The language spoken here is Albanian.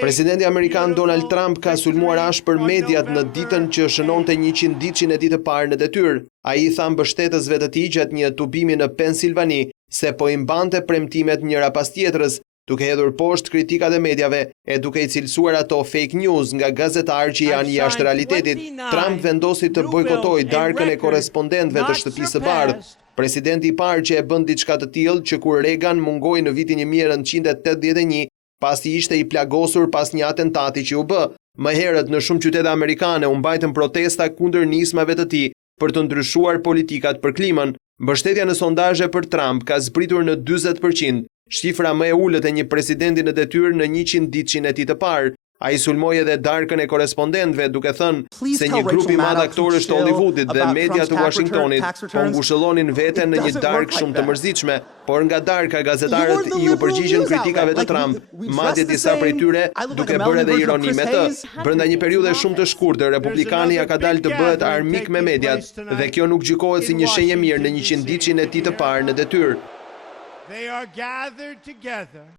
Presidenti Amerikan Donald Trump ka sulmuar ashpër mediat në ditën që shënonte 100 ditëshin e tij të parë në detyrë. Ai i tha mbështetësve të tij gjatë një tubimi në Pensilvani se po i mbante premtimet njëra pas tjetrës, duke hedhur poshtë kritikat e mediave e duke i cilësuar ato fake news nga gazetarë që janë jashtë realitetit. Trump vendosi të bojkotojë darkën e korrespondentëve të Shtëpisë së Bardhë. Presidenti i parë që e bën diçka të tillë që kur Reagan mungoi në vitin 1981, pasi ishte i plagosur pas një atentati që u bë. Më herët në shumë qytete amerikane u mbajtën protesta kundër nismave të tij për të ndryshuar politikat për klimën. Mbështetja në sondazhe për Trump ka zbritur në 40%, shifra më e ulët e një presidenti në detyrë në 100 ditëshin e tij të parë. Ai sulmoi edhe darkën e korrespondentëve duke thënë se një grup i madh aktorësh të Hollywoodit dhe media të Washingtonit po ngushëllonin veten në një darkë shumë të mërzitshme, por nga darka gazetarët i u përgjigjen kritikave të Trump, madje disa prej tyre duke bërë edhe ironi me të. Brenda një periudhe shumë të shkurtër, republikani ja ka dalë të bëhet armik me mediat dhe kjo nuk gjykohet si një shenjë e mirë në 100 ditëshin e tij të parë në detyrë.